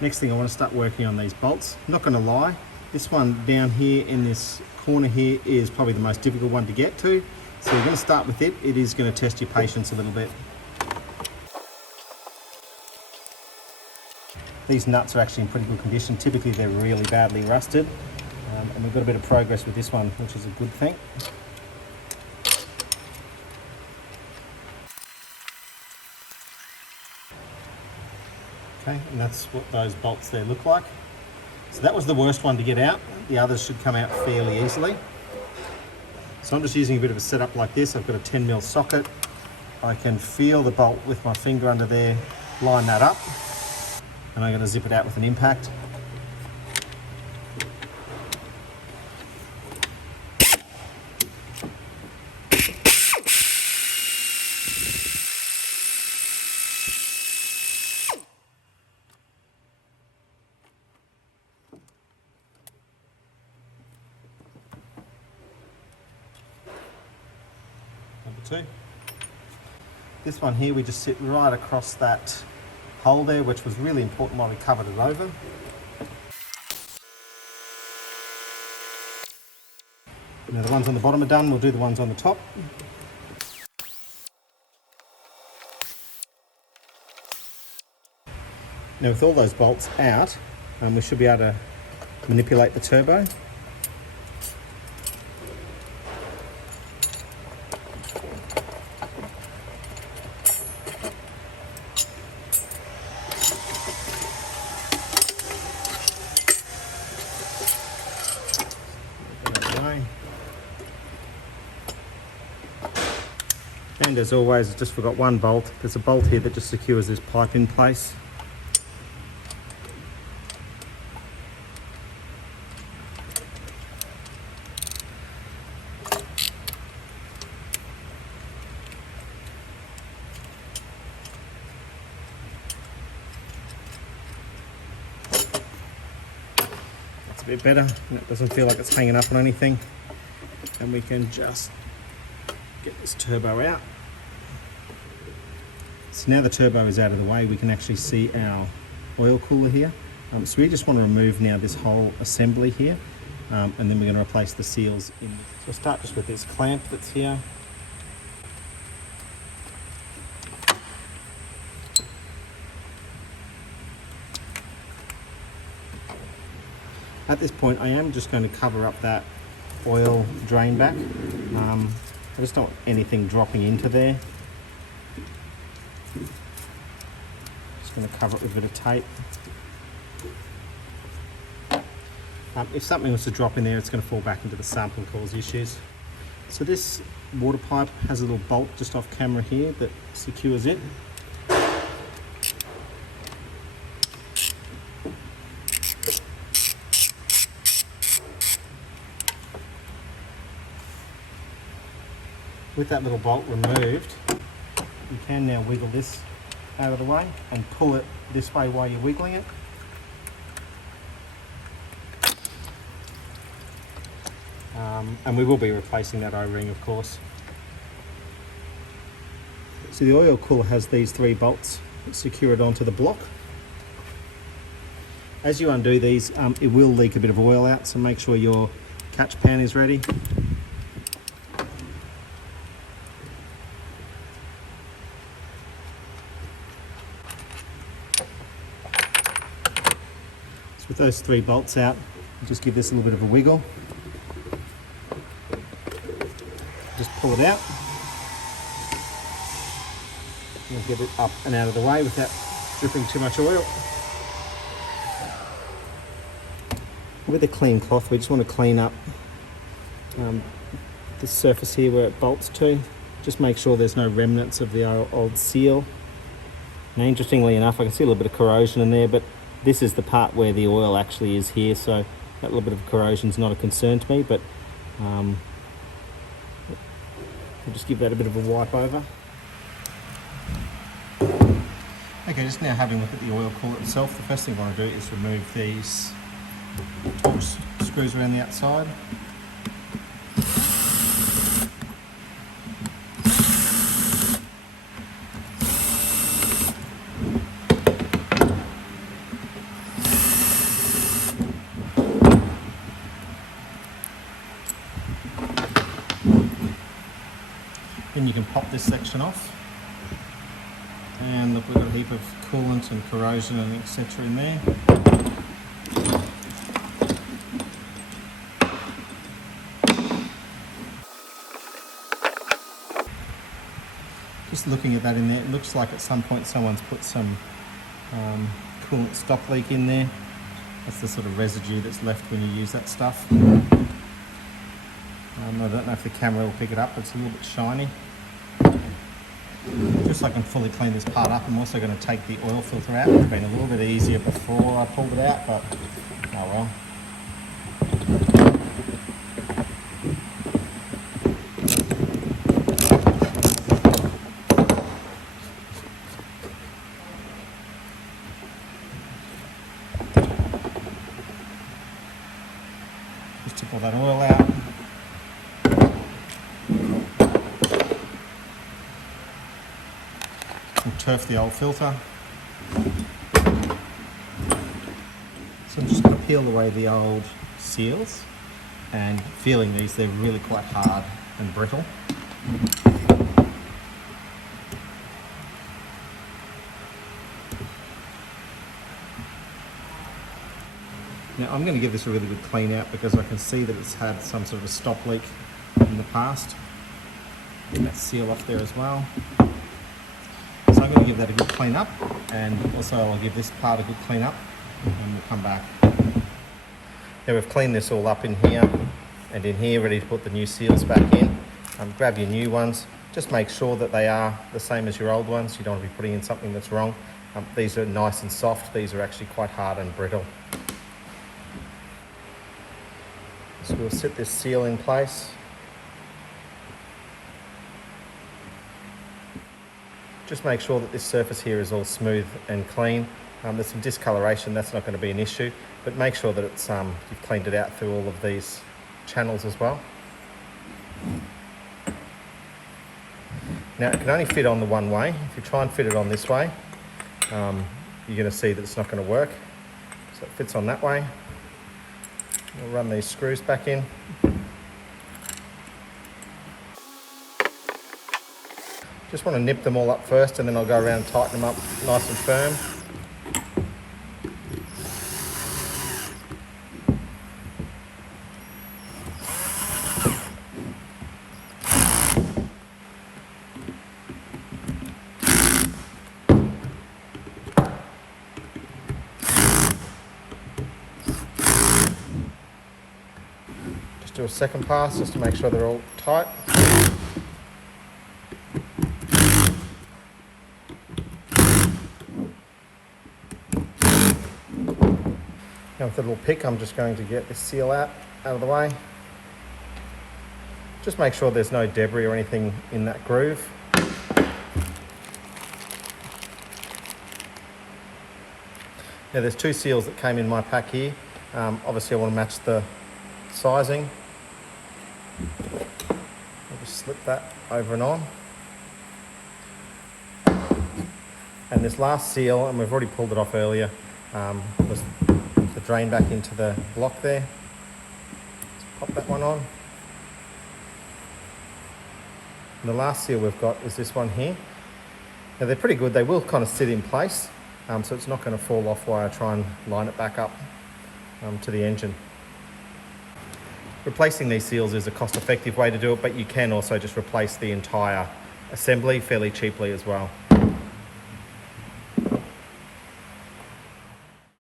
Next thing, I want to start working on these bolts. I'm not going to lie, this one down here in this corner here is probably the most difficult one to get to. So we're going to start with it. It is going to test your patience a little bit. These nuts are actually in pretty good condition. Typically they're really badly rusted. And we've got a bit of progress with this one, which is a good thing. Okay, and that's what those bolts there look like. So that was the worst one to get out. The others should come out fairly easily. So I'm just using a bit of a setup like this. I've got a 10mm socket. I can feel the bolt with my finger under there, line that up, and I'm going to zip it out with an impact. Number 2. This one here, we just sit right across that hole there, which was really important while we covered it over. Now the ones on the bottom are done, we'll do the ones on the top. Now with all those bolts out, we should be able to manipulate the turbo. And as always, I just forgot one bolt. There's a bolt here that just secures this pipe in place. That's a bit better, and it doesn't feel like it's hanging up on anything. And we can just get this turbo out. So now the turbo is out of the way, we can actually see our oil cooler here. So we just want to remove now this whole assembly here, and then we're going to replace the seals in. So we'll start just with this clamp that's here. At this point, I am just going to cover up that oil drain back. I just don't want anything dropping into there. Just going to cover it with a bit of tape. If something was to drop in there, it's going to fall back into the sump and cause issues. So this water pipe has a little bolt just off camera here that secures it. With that little bolt removed, you can now wiggle this out of the way and pull it this way while you're wiggling it. And we will be replacing that O-ring, of course. So the oil cooler has these 3 bolts that secure it onto the block. As you undo these, it will leak a bit of oil out, so make sure your catch pan is ready. With those 3 bolts out, just give this a little bit of a wiggle. Just pull it out. And get it up and out of the way without dripping too much oil. With a clean cloth, we just want to clean up the surface here where it bolts to. Just make sure there's no remnants of the old seal. Now, interestingly enough, I can see a little bit of corrosion in there, but this is the part where the oil actually is here, so that little bit of corrosion is not a concern to me, but I'll just give that a bit of a wipe over. Okay, just now having a look at the oil cooler itself, the first thing I want to do is remove these Torx screws around the outside. Then you can pop this section off. And look, we've got a heap of coolant and corrosion and etc. in there. Just looking at that in there, it looks like at some point someone's put some coolant stock leak in there. That's the sort of residue that's left when you use that stuff. I don't know if the camera will pick it up, but it's a little bit shiny. Just so I can fully clean this part up, I'm also going to take the oil filter out. It's been a little bit easier before I pulled it out, but oh well. Just tip all that oil out. Turf the old filter. So I'm just going to peel away the old seals, and feeling these, they're really quite hard and brittle. Now I'm going to give this a really good clean out because I can see that it's had some sort of a stop leak in the past. Get that seal off there as well. So I'm going to give that a good clean up, and also I'll give this part a good clean up, and we'll come back. Now we've cleaned this all up in here and in here, ready to put the new seals back in. Grab your new ones. Just make sure that they are the same as your old ones. You don't want to be putting in something that's wrong. These are nice and soft. These are actually quite hard and brittle. So we'll set this seal in place. Just make sure that this surface here is all smooth and clean. There's some discoloration, that's not going to be an issue, but make sure that it's you've cleaned it out through all of these channels as well. Now it can only fit on the one way. If you try and fit it on this way, you're going to see that it's not going to work. So it fits on that way. We'll run these screws back in. Just want to nip them all up first, and then I'll go around and tighten them up nice and firm. Just do a second pass just to make sure they're all tight. Now with a little pick, I'm just going to get this seal out of the way. Just make sure there's no debris or anything in that groove. Now there's two seals that came in my pack here. Obviously I want to match the sizing. I'll just slip that over and on. And this last seal, and we've already pulled it off earlier, was the drain back into the block there. Let's pop that one on. And the last seal we've got is this one here. Now they're pretty good. They will kind of sit in place, so it's not going to fall off while I try and line it back up to the engine. Replacing these seals is a cost-effective way to do it, but you can also just replace the entire assembly fairly cheaply as well.